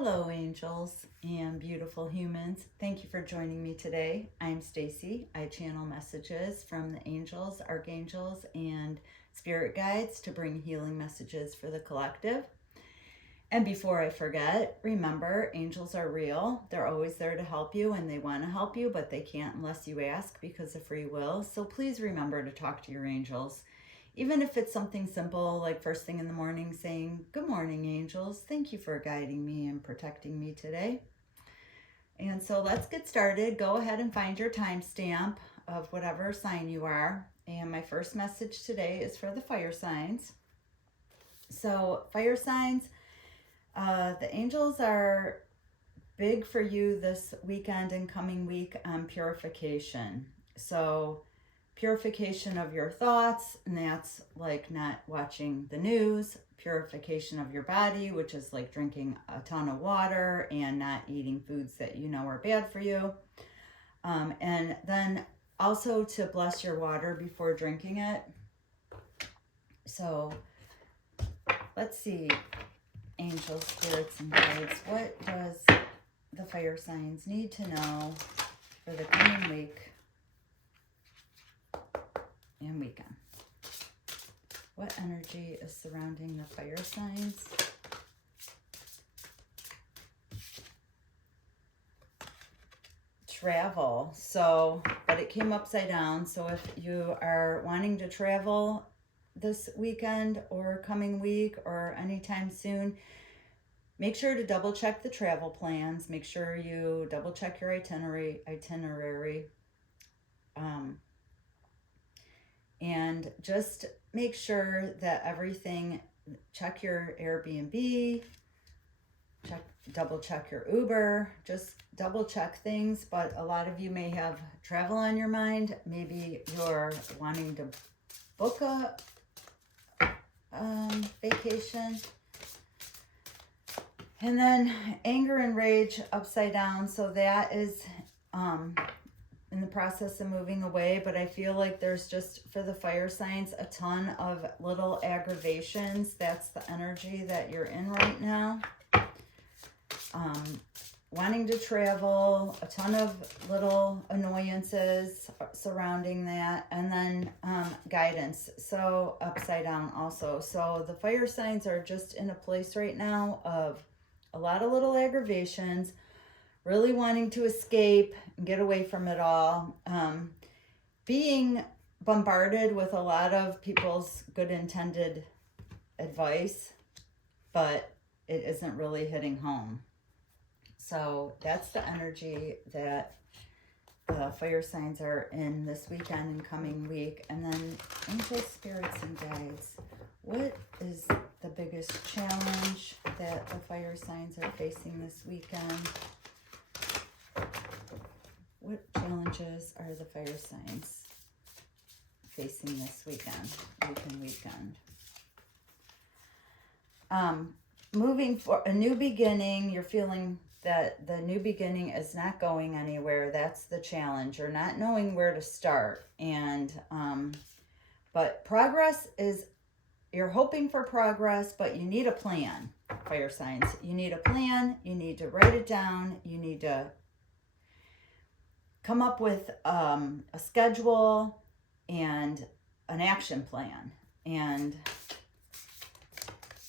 Hello, angels and beautiful humans. Thank you for joining me today. I'm Stacy. I channel messages from the angels, archangels, and spirit guides to bring healing messages for the collective. And before I forget, remember, angels are real. They're always there to help you, and they want to help you, but they can't unless you ask because of free will. So please remember to talk to your angels. Even if it's something simple like first thing in the morning saying, "Good morning, angels. Thank you for guiding me and protecting me today." And so let's get started. Go ahead and find your timestamp of whatever sign you are. And my first message today is for the fire signs. So, fire signs, the angels are big for you this weekend and coming week on purification. So, purification of your thoughts, and that's like not watching the news. Purification of your body, which is like drinking a ton of water and not eating foods that you know are bad for you. And then also to bless your water before drinking it. So let's see, angels, spirits, and guides, what does the fire signs need to know for the coming week and weekend? What energy is surrounding the fire signs? Travel. So, but it came upside down. So if you are wanting to travel this weekend or coming week or anytime soon, make sure to double check the travel plans. Make sure you double check your itinerary. And just make sure that everything, check your Airbnb, double check your Uber, just double check things. But a lot of you may have travel on your mind. Maybe you're wanting to book a vacation. And then anger and rage upside down. So that is in the process of moving away, but I feel like there's just, for the fire signs, a ton of little aggravations. That's the energy that you're in right now. Wanting to travel, a ton of little annoyances surrounding that, and then guidance. So upside down also. So the fire signs are just in a place right now of a lot of little aggravations, really wanting to escape and get away from it all, being bombarded with a lot of people's good intended advice, but it isn't really hitting home. So that's the energy that the fire signs are in this weekend and coming week. And then angels, spirits, and guides. What is the biggest challenge that the fire signs are facing this weekend? What challenges are the fire signs facing this weekend? Moving for a new beginning, you're feeling that the new beginning is not going anywhere. That's the challenge. You're not knowing where to start. And but progress is, you're hoping for progress, but you need a plan, fire signs. You need a plan. You need to write it down. You need to come up with a schedule and an action plan. And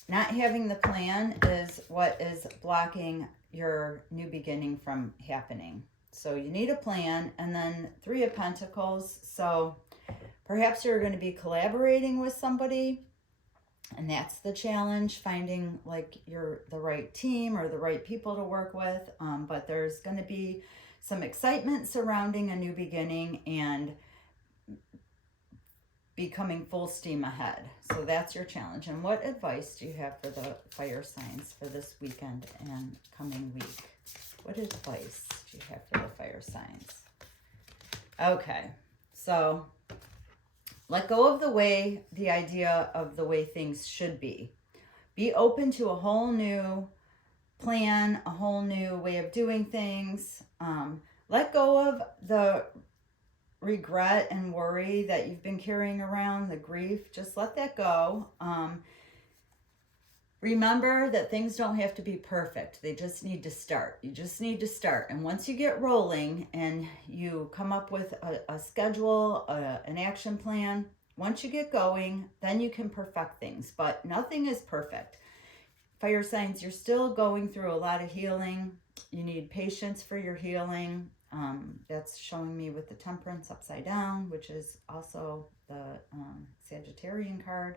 not having the plan is what is blocking your new beginning from happening. So you need a plan. And then 3 of Pentacles. So perhaps you're going to be collaborating with somebody, and that's the challenge, finding like the right team or the right people to work with. But there's going to be some excitement surrounding a new beginning and becoming full steam ahead. So that's your challenge. And what advice do you have for the fire signs for this weekend and coming week? What advice do you have for the fire signs? Okay, so let go of the idea of the way things should be. Be open to a whole new plan, a whole new way of doing things. Let go of the regret and worry that you've been carrying around, the grief. Just let that go. remember that things don't have to be perfect. They just need to start. You just need to start. And once you get rolling and you come up with a schedule, an action plan, once you get going, then you can perfect things. But nothing is perfect. Fire signs, you're still going through a lot of healing. You need patience for your healing. That's showing me with the Temperance upside down, which is also the Sagittarian card.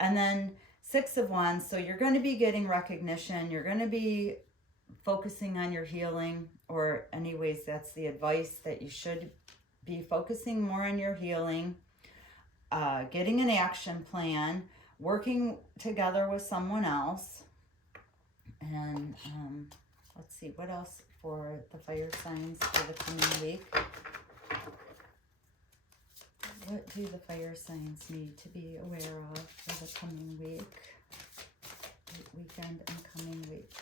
And then Six of Wands, so you're going to be getting recognition. You're going to be focusing on your healing, or anyways, that's the advice, that you should be focusing more on your healing, getting an action plan, working together with someone else. And let's see, what else for the fire signs for the coming week? What do the fire signs need to be aware of for the coming week, weekend and coming week?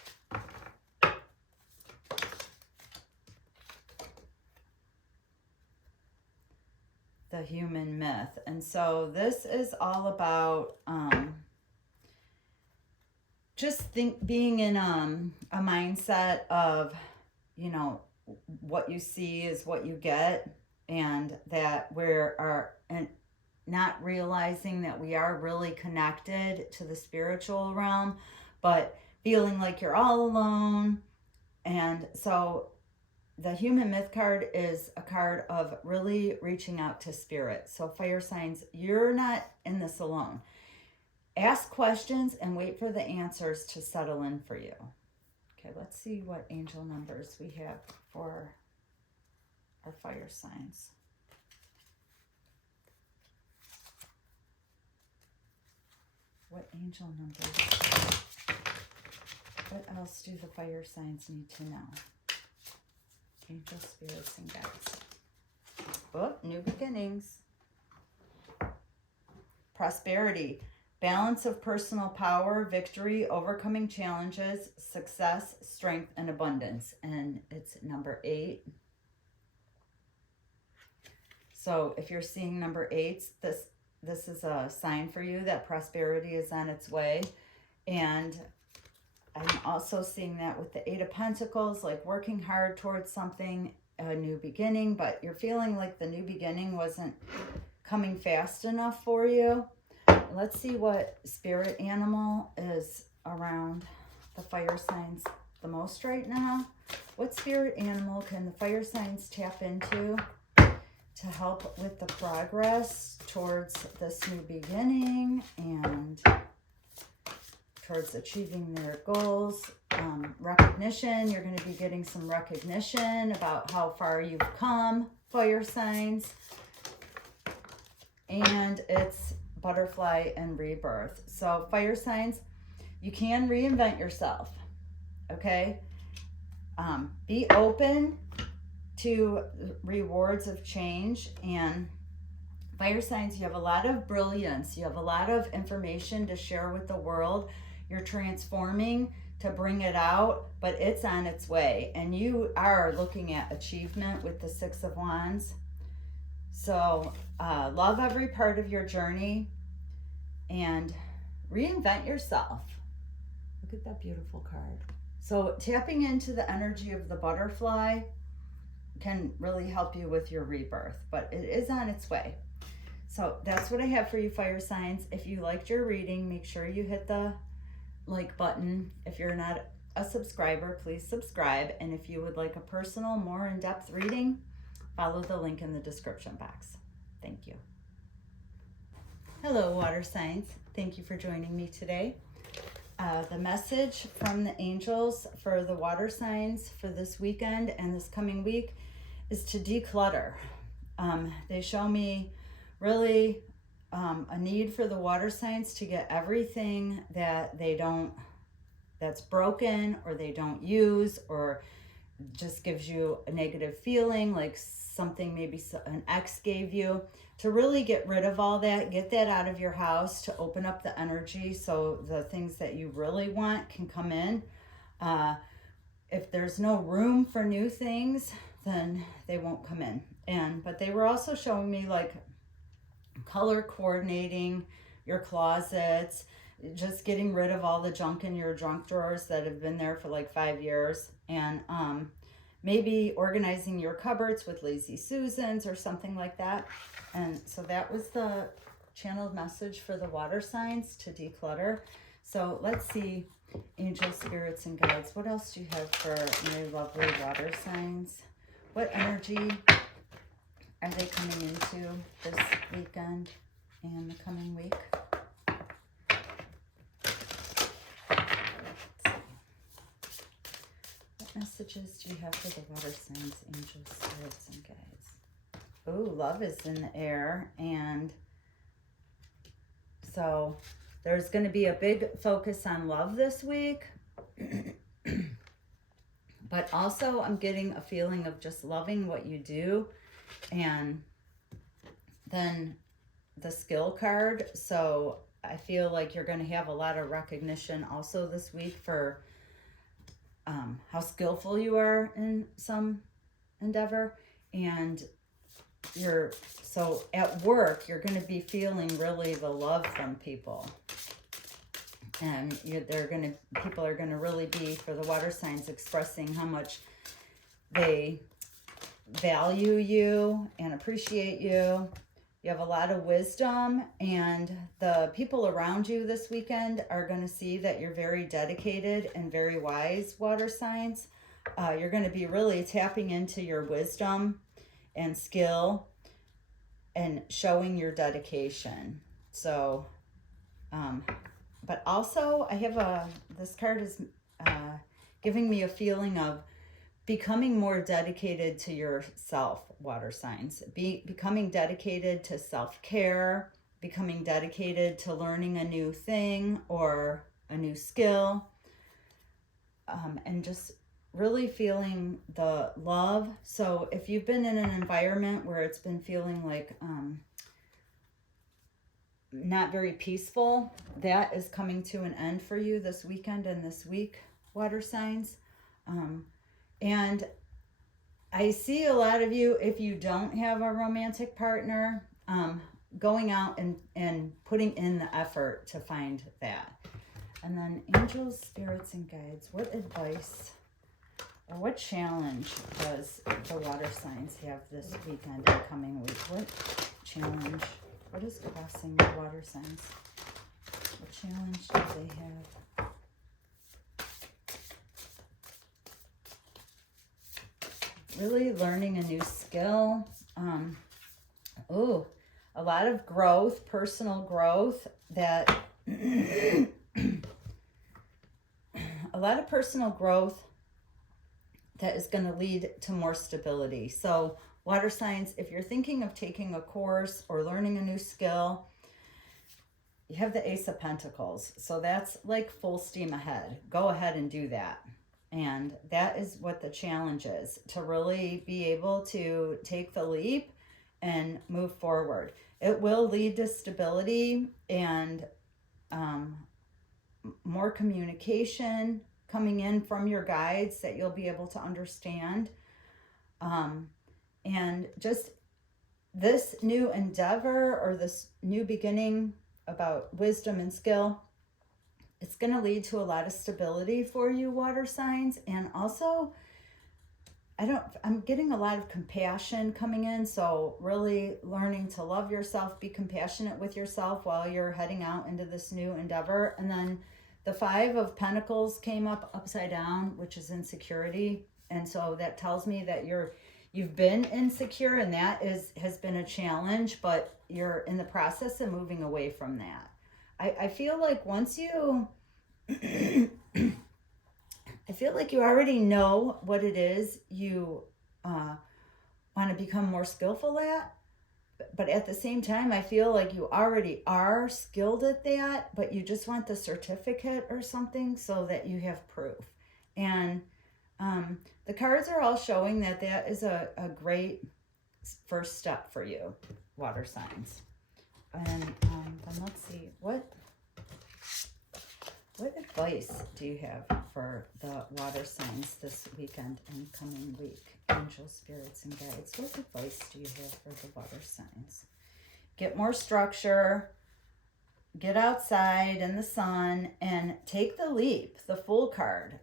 The human myth. And so this is all about just being in a mindset of, you know, what you see is what you get, and that and not realizing that we are really connected to the spiritual realm, but feeling like you're all alone. And so the human myth card is a card of really reaching out to spirit. So fire signs, you're not in this alone. Ask questions and wait for the answers to settle in for you. Okay, let's see what angel numbers we have for our fire signs. What angel numbers? What else do the fire signs need to know? Angel, spirits, and guides. Oh, new beginnings. Prosperity. Balance of personal power, victory, overcoming challenges, success, strength, and abundance. And it's number 8. So if you're seeing number 8, this is a sign for you that prosperity is on its way. And I'm also seeing that with the 8 of Pentacles, like working hard towards something, a new beginning, but you're feeling like the new beginning wasn't coming fast enough for you. Let's see what spirit animal is around the fire signs the most right now. What spirit animal can the fire signs tap into to help with the progress towards this new beginning and towards achieving their goals? Recognition. You're going to be getting some recognition about how far you've come, fire signs. And it's butterfly and rebirth. So fire signs, you can reinvent yourself. Okay? Be open to rewards of change. And fire signs, you have a lot of brilliance. You have a lot of information to share with the world. You're transforming to bring it out, but it's on its way. And you are looking at achievement with the 6 of Wands. So love every part of your journey and reinvent yourself. Look at that beautiful card. So tapping into the energy of the butterfly can really help you with your rebirth, but it is on its way. So that's what I have for you, fire signs. If you liked your reading, make sure you hit the like button. If you're not a subscriber, please subscribe. And if you would like a personal, more in-depth reading, follow the link in the description box. Thank you. Hello, water signs. Thank you for joining me today. The message from the angels for the water signs for this weekend and this coming week is to declutter. They show me really a need for the water signs to get everything that that's broken or they don't use, or just gives you a negative feeling, like something maybe an ex gave you, to really get rid of all that, get that out of your house, to open up the energy so the things that you really want can come in. If there's no room for new things, then they won't come in. But they were also showing me like color coordinating your closets, just getting rid of all the junk in your junk drawers that have been there for like 5 years, and maybe organizing your cupboards with Lazy Susans or something like that. And so that was the channeled message for the water signs, to declutter. So let's see, angel spirits and guides, what else do you have for my lovely water signs? What energy are they coming into this weekend and the coming week? What messages do you have for the water signs, angel spirits and guides? Oh, love is in the air, and so there's going to be a big focus on love this week. But also I'm getting a feeling of just loving what you do. And then the skill card. So I feel like you're going to have a lot of recognition also this week for how skillful you are in some endeavor. And so at work, you're going to be feeling really the love from people. And people are going to really be, for the water signs, expressing how much they value you and appreciate you. You have a lot of wisdom, and the people around you this weekend are going to see that you're very dedicated and very wise, water signs. You're going to be really tapping into your wisdom and skill and showing your dedication. So, but also I have this card is giving me a feeling of becoming more dedicated to yourself, water signs. Becoming dedicated to self-care, becoming dedicated to learning a new thing or a new skill, and just really feeling the love. So if you've been in an environment where it's been feeling like not very peaceful, that is coming to an end for you this weekend and this week, water signs. And I see a lot of you, if you don't have a romantic partner, going out and putting in the effort to find that. And then angels, spirits, and guides, what advice or what challenge does the water signs have this weekend and coming week? What challenge? What is crossing the water signs? What challenge do they have? Really learning a new skill. A lot of growth, personal growth, that a lot of personal growth that is going to lead to more stability. So water signs, if you're thinking of taking a course or learning a new skill, you have the Ace of Pentacles. So that's like full steam ahead. Go ahead and do that. And that is what the challenge is, to really be able to take the leap and move forward. It will lead to stability and more communication coming in from your guides that you'll be able to understand. And just this new endeavor or this new beginning about wisdom and skill, it's going to lead to a lot of stability for you, water signs. And also, I'm getting a lot of compassion coming in. So really learning to love yourself, be compassionate with yourself while you're heading out into this new endeavor. And then the Five of Pentacles came up upside down, which is insecurity. And so that tells me that you've been insecure, and that has been a challenge, but you're in the process of moving away from that. I feel like once you I feel like you already know what it is you want to become more skillful at, but at the same time, I feel like you already are skilled at that, but you just want the certificate or something so that you have proof. And the cards are all showing that is a great first step for you, water signs. And then let's see, what advice do you have for the water signs this weekend and coming week? Angel, spirits, and guides. What advice do you have for the water signs? Get more structure. get outside in the sun and take the leap, the Fool card.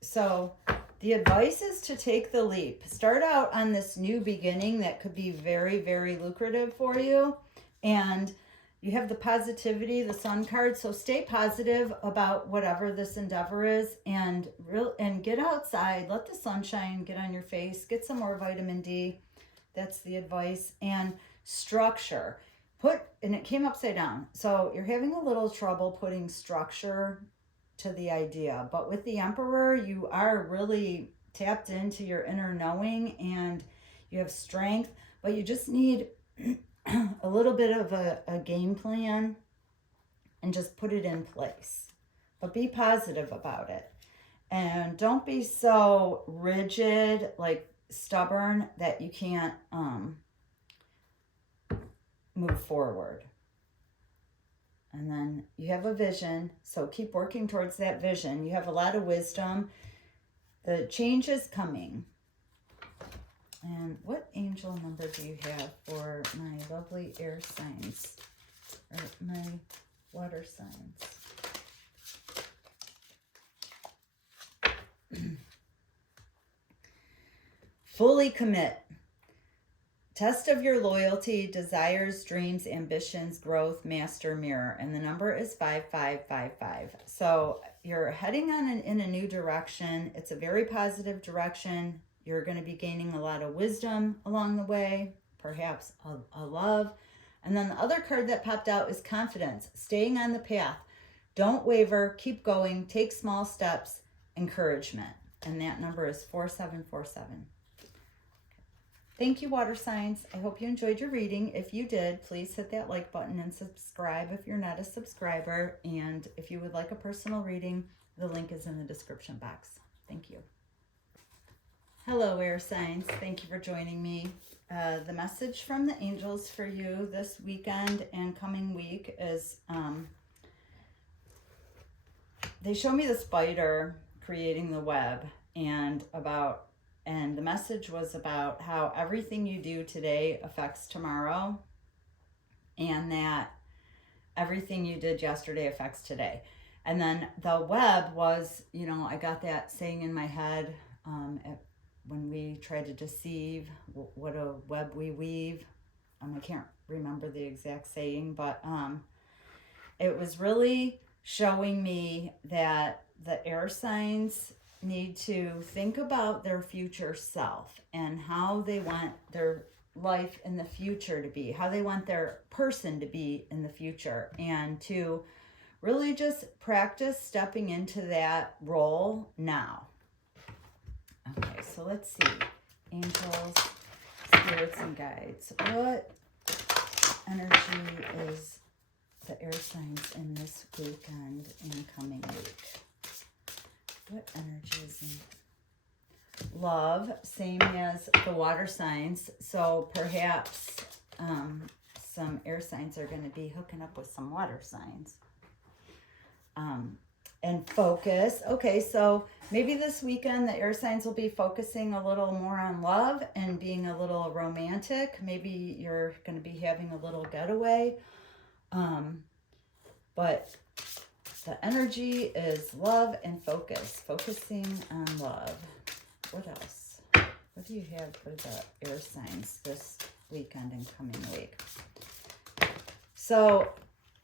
So the advice is to take the leap. Start out on this new beginning that could be very, very lucrative for you. And you have the positivity, the Sun card. So stay positive about whatever this endeavor is, and get outside. Let the sunshine get on your face. Get some more vitamin D. That's the advice. And structure. And it came upside down. So you're having a little trouble putting structure to the idea. But with the Emperor, you are really tapped into your inner knowing and you have strength, but you just need a little bit of a game plan and just put it in place. But be positive about it. And don't be so rigid, like stubborn, that you can't move forward. And then you have a vision, so keep working towards that vision. You have a lot of wisdom. The change is coming. And what angel number do you have for my lovely air signs, or my water signs? Fully commit. Test of your loyalty, desires, dreams, ambitions, growth, master, mirror. And the number is 5555. So you're heading on in a new direction. It's a very positive direction. You're going to be gaining a lot of wisdom along the way, perhaps a love. And then the other card that popped out is confidence, staying on the path. Don't waver, keep going, take small steps, encouragement. And that number is 4747. Thank you, water signs. I hope you enjoyed your reading. If you did, please hit that like button and subscribe if you're not a subscriber. And if you would like a personal reading, the link is in the description box. Thank you. Hello, air signs. Thank you for joining me. The message from the angels for you this weekend and coming week is they show me the spider creating the web, and the message was about how everything you do today affects tomorrow, and that everything you did yesterday affects today. And then the web was, I got that saying in my head when we try to deceive, what a web we weave. I can't remember the exact saying, but it was really showing me that the air signs need to think about their future self and how they want their life in the future to be, how they want their person to be in the future, and to really just practice stepping into that role now. Okay, so let's see. Angels, spirits, and guides. What energy is the air signs in this weekend and coming week? What energy is in love? Same as the water signs. So perhaps some air signs are going to be hooking up with some water signs. And focus. Okay, so maybe this weekend the air signs will be focusing a little more on love and being a little romantic. Maybe you're going to be having a little getaway. But the energy is love and focus. Focusing on love. What else? What do you have for the air signs this weekend and coming week? So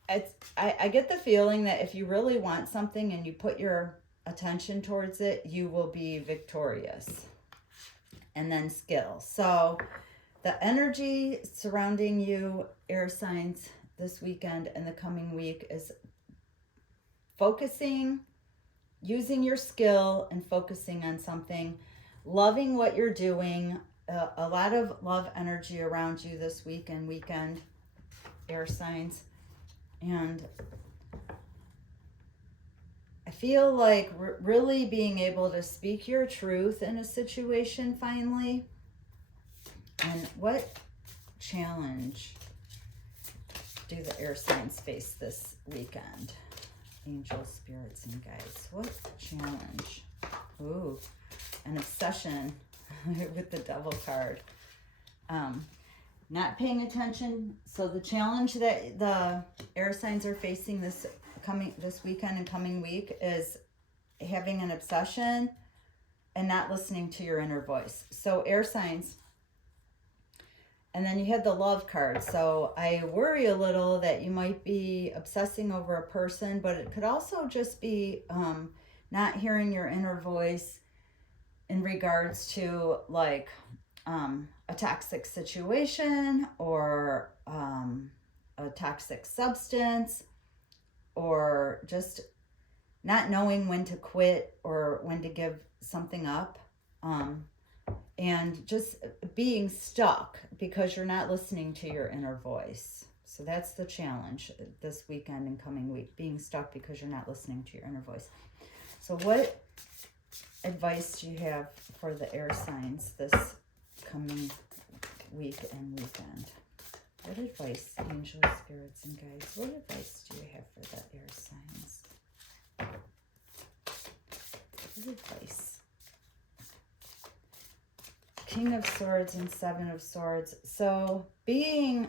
I get the feeling that if you really want something and you put your attention towards it, you will be victorious. And then skill. So the energy surrounding you, air signs, this weekend and the coming week is focusing, using your skill and focusing on something, loving what you're doing, a lot of love energy around you this week and weekend, air signs. And I feel like really being able to speak your truth in a situation finally. And what challenge do the air signs face this weekend? Angels, spirits, and guides. What challenge? Ooh, an obsession with the devil card. not paying attention. So the challenge that the air signs are facing this weekend and coming week is having an obsession and not listening to your inner voice. So air signs. And then you had the love card. So I worry a little that you might be obsessing over a person, but it could also just be not hearing your inner voice in regards to like a toxic situation or a toxic substance, or just not knowing when to quit or when to give something up. And just being stuck because you're not listening to your inner voice. So that's the challenge this weekend and coming week, being stuck because you're not listening to your inner voice. So what advice do you have for the air signs this coming week and weekend? What advice, angels, spirits, and guides, what advice do you have for the air signs? What advice? King of Swords and Seven of Swords. So being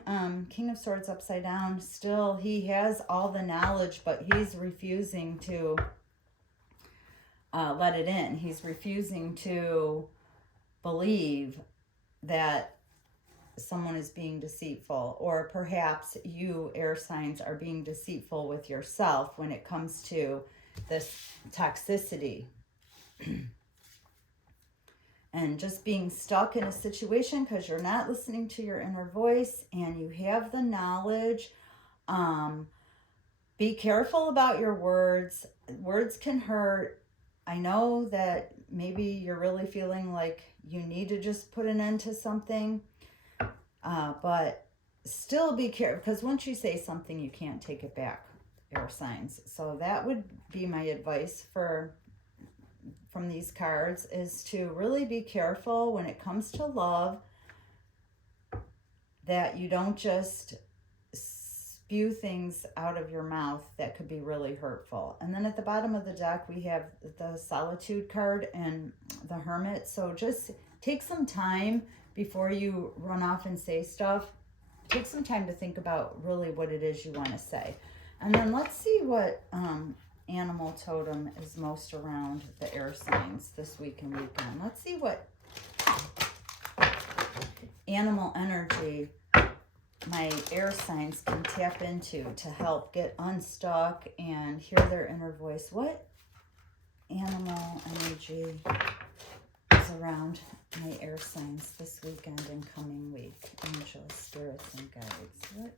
King of Swords upside down, still he has all the knowledge, but he's refusing to let it in. He's refusing to believe that someone is being deceitful, or perhaps you air signs are being deceitful with yourself when it comes to this toxicity. And just being stuck in a situation because you're not listening to your inner voice and you have the knowledge. Be careful about your words. Words can hurt. I know that maybe you're really feeling like you need to just put an end to something. But still be careful, because once you say something, you can't take it back, air signs. So that would be my advice from these cards, is to really be careful when it comes to love, that you don't just spew things out of your mouth that could be really hurtful. And then at the bottom of the deck, we have the Solitude card and the Hermit. So just take some time before you run off and say stuff. Take some time to think about really what it is you want to say. And then let's see what animal totem is most around the air signs this week and weekend. Let's see what animal energy my air signs can tap into to help get unstuck and hear their inner voice. What animal energy is around my air signs this weekend and coming week? Angels, spirits, and guides.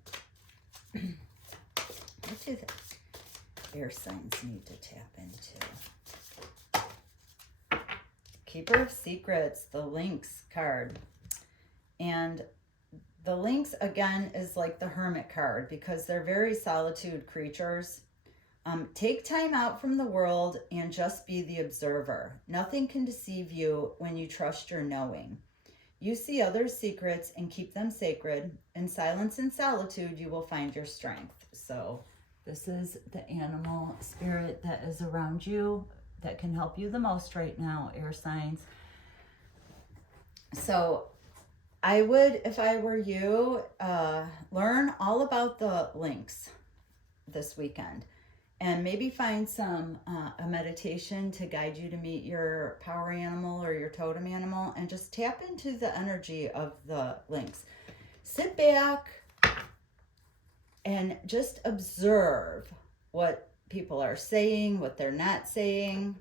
What do the air signs need to tap into? Keeper of Secrets, the Lynx card. And the Lynx, again, is like the Hermit card because they're very solitude creatures. Take time out from the world and just be the observer. Nothing can deceive you when you trust your knowing. You see others' secrets and keep them sacred. In silence and solitude, you will find your strength. So this is the animal spirit that is around you that can help you the most right now, air signs. So I would, if I were you, learn all about the Lynx this weekend. And maybe find a meditation to guide you to meet your power animal or your totem animal, and just tap into the energy of the Lynx. Sit back and just observe what people are saying, what they're not saying.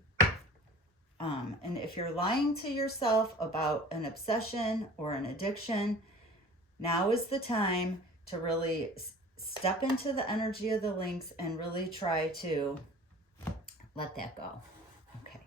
And if you're lying to yourself about an obsession or an addiction, now is the time to really step into the energy of the Lynx and really try to let that go. Okay.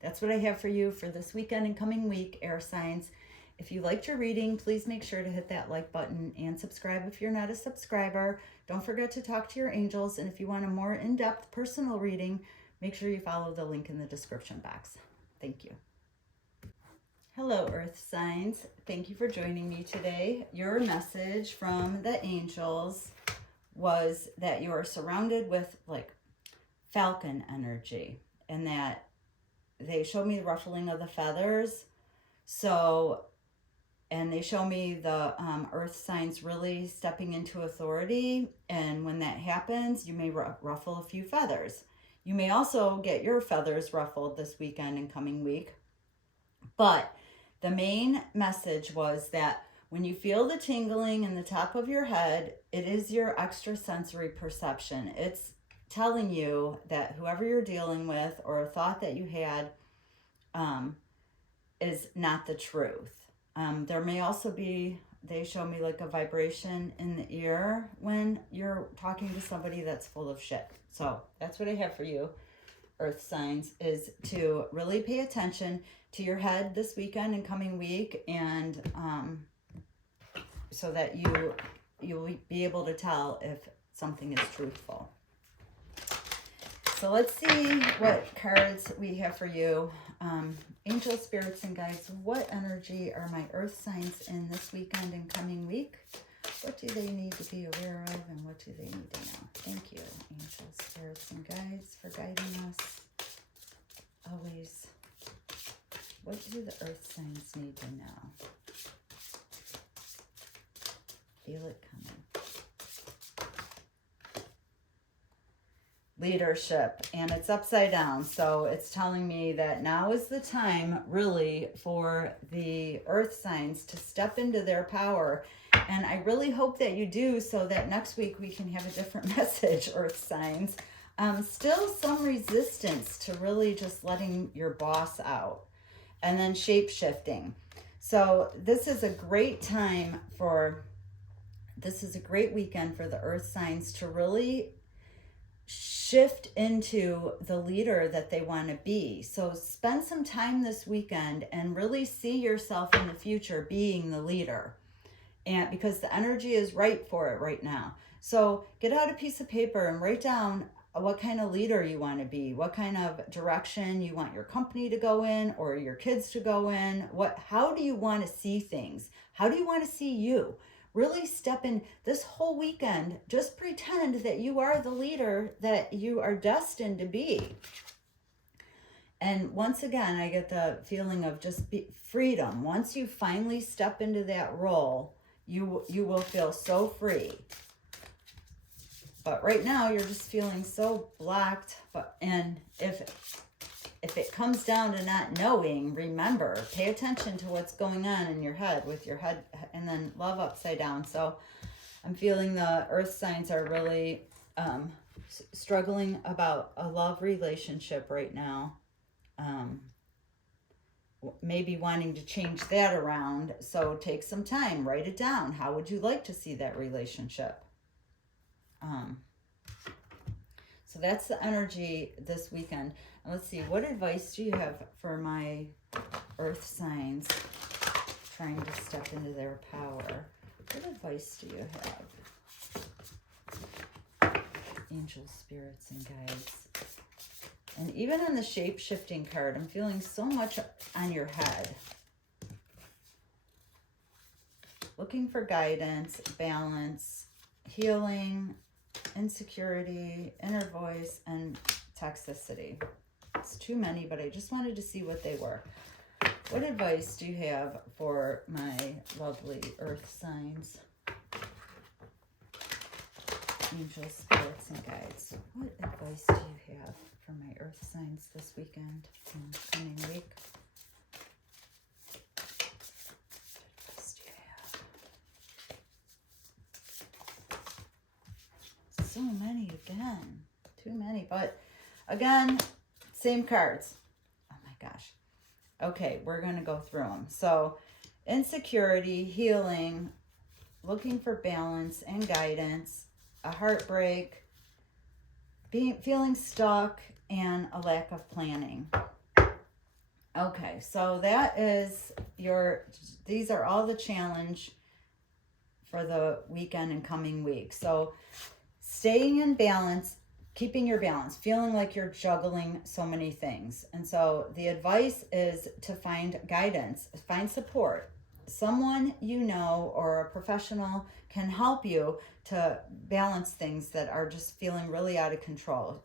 That's what I have for you for this weekend and coming week, air signs. If you liked your reading, please make sure to hit that like button and subscribe if you're not a subscriber. Don't forget to talk to your angels. And if you want a more in-depth personal reading, make sure you follow the link in the description box. Thank you. Hello, Earth signs. Thank you for joining me today. Your message from the angels was that you are surrounded with like falcon energy, and that they showed me the ruffling of the feathers. So And they show me the earth signs really stepping into authority. And when that happens, you may ruffle a few feathers. You may also get your feathers ruffled this weekend and coming week. But the main message was that when you feel the tingling in the top of your head, it is your extrasensory perception. It's telling you that whoever you're dealing with or a thought that you had is not the truth. There may also be, they show me like a vibration in the ear when you're talking to somebody that's full of shit. So that's what I have for you, earth signs, is to really pay attention to your head this weekend and coming week, and so that you'll be able to tell if something is truthful. So let's see what cards we have for you. Angel, spirits, and guides, what energy are my earth signs in this weekend and coming week? What do they need to be aware of, and what do they need to know? Thank you, angels, spirits, and guides, for guiding us always. What do the earth signs need to know? Feel it coming. Leadership, and it's upside down, so it's telling me that now is the time really for the earth signs to step into their power, and I really hope that you do, so that next week we can have a different message, earth signs. Still some resistance to really just letting your boss out, and then shape shifting. So this is a great time for, this is a great weekend for the earth signs to really shift into the leader that they want to be. So spend some time this weekend and really see yourself in the future being the leader, and because the energy is right for it right now. So get out a piece of paper and write down what kind of leader you want to be, what kind of direction you want your company to go in or your kids to go in. How do you want to see things? How do you want to see you? Really step in this whole weekend. Just pretend that you are the leader that you are destined to be. And once again, I get the feeling of just freedom. Once you finally step into that role, you will feel so free. But right now, you're just feeling so blocked. And if it comes down to not knowing, remember, pay attention to what's going on in your head with your head, and then love upside down. So I'm feeling the earth signs are really struggling about a love relationship right now. Maybe wanting to change that around. So take some time, write it down. How would you like to see that relationship? So that's the energy this weekend. And let's see, what advice do you have for my earth signs trying to step into their power? What advice do you have? Angels, spirits, and guides. And even on the shape-shifting card, I'm feeling so much on your head. Looking for guidance, balance, healing, insecurity, inner voice, and toxicity. It's too many, but I just wanted to see what they were. What advice do you have for my lovely earth signs? Angels, spirits, and guides. What advice do you have for my earth signs this weekend and coming week? What advice do you have? So many again. Too many. But again, same cards. Oh my gosh. Okay, we're going to go through them. So insecurity, healing, looking for balance and guidance, a heartbreak, feeling stuck, and a lack of planning. Okay, so that is these are all the challenge for the weekend and coming week. So staying in balance, keeping your balance, feeling like you're juggling so many things. And so the advice is to find guidance, find support. Someone you know or a professional can help you to balance things that are just feeling really out of control.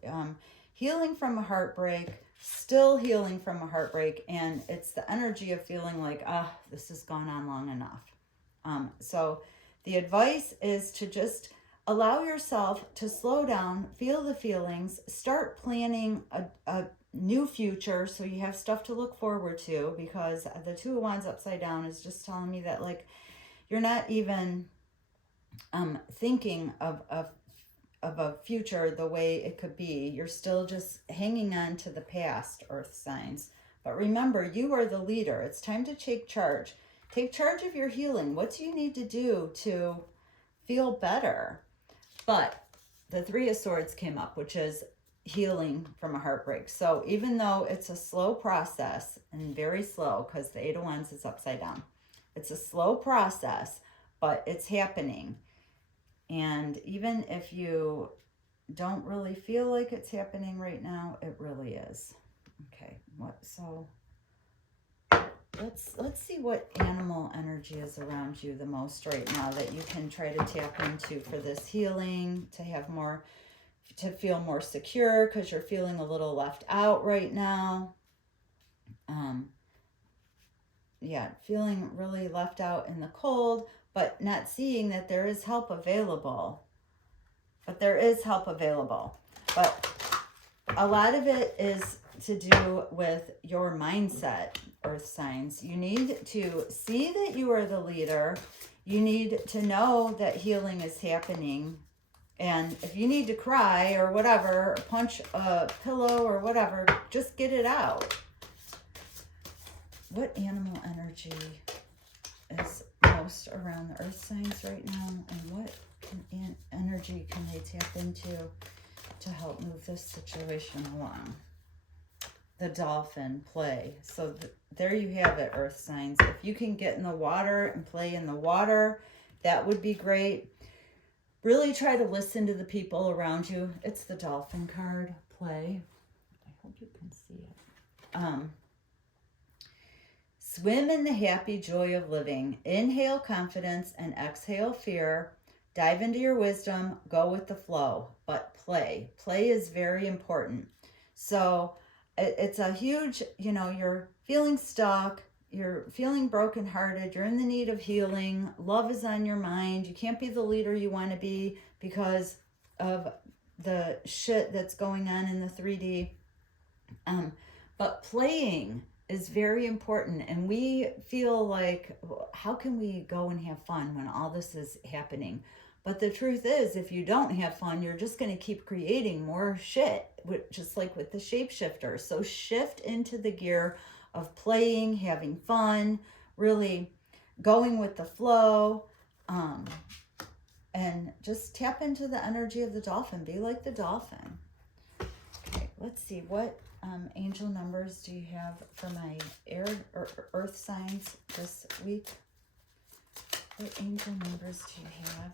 Healing from a heartbreak, still healing from a heartbreak, and it's the energy of feeling like, this has gone on long enough. So the advice is to just allow yourself to slow down, feel the feelings, start planning a new future so you have stuff to look forward to, because the Two of Wands upside down is just telling me that, like, you're not even thinking of a future the way it could be. You're still just hanging on to the past, earth signs. But remember, you are the leader. It's time to take charge. Take charge of your healing. What do you need to do to feel better? But the Three of Swords came up, which is healing from a heartbreak. So even though it's a slow process, and very slow because the Eight of Wands is upside down, it's a slow process, but it's happening. And even if you don't really feel like it's happening right now, it really is. Okay, so let's see what animal energy is around you the most right now that you can try to tap into for this healing, to have more, to feel more secure, because you're feeling a little left out right now. Yeah, feeling really left out in the cold, but not seeing that there is help available. But there is help available. But a lot of it is to do with your mindset, earth signs. You need to see that you are the leader. You need to know that healing is happening. And if you need to cry or whatever, punch a pillow or whatever, just get it out. What animal energy is most around the earth signs right now, and what energy can they tap into to help move this situation along? The dolphin, play. So there you have it, earth signs. If you can get in the water and play in the water, that would be great. Really try to listen to the people around you. It's the dolphin card, play. I hope you can see it. Swim in the happy joy of living. Inhale confidence and exhale fear. Dive into your wisdom. Go with the flow. But play. Play is very important. So it's a huge, you're feeling stuck. You're feeling brokenhearted. You're in the need of healing. Love is on your mind. You can't be the leader you want to be because of the shit that's going on in the 3D. But playing is very important, and we feel like, how can we go and have fun when all this is happening? But the truth is, if you don't have fun, you're just going to keep creating more shit, just like with the shapeshifter. So shift into the gear of playing, having fun, really going with the flow, and just tap into the energy of the dolphin. Be like the dolphin. Okay, let's see, what angel numbers do you have for my air or earth signs this week? What angel numbers do you have?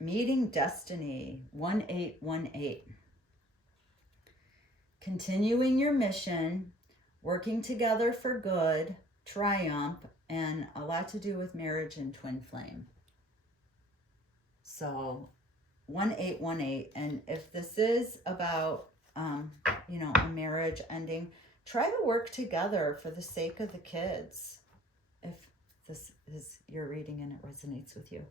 Meeting destiny, 1818. Continuing your mission, working together for good, triumph, and a lot to do with marriage and twin flame. So 1818, and if this is about a marriage ending, try to work together for the sake of the kids, if this is your reading and it resonates with you.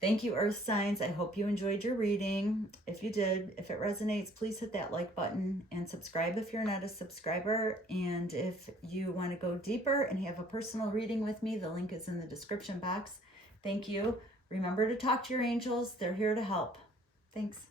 Thank you, earth signs. I hope you enjoyed your reading. If you did, if it resonates, please hit that like button and subscribe if you're not a subscriber. And if you want to go deeper and have a personal reading with me, the link is in the description box. Thank you. Remember to talk to your angels. They're here to help. Thanks.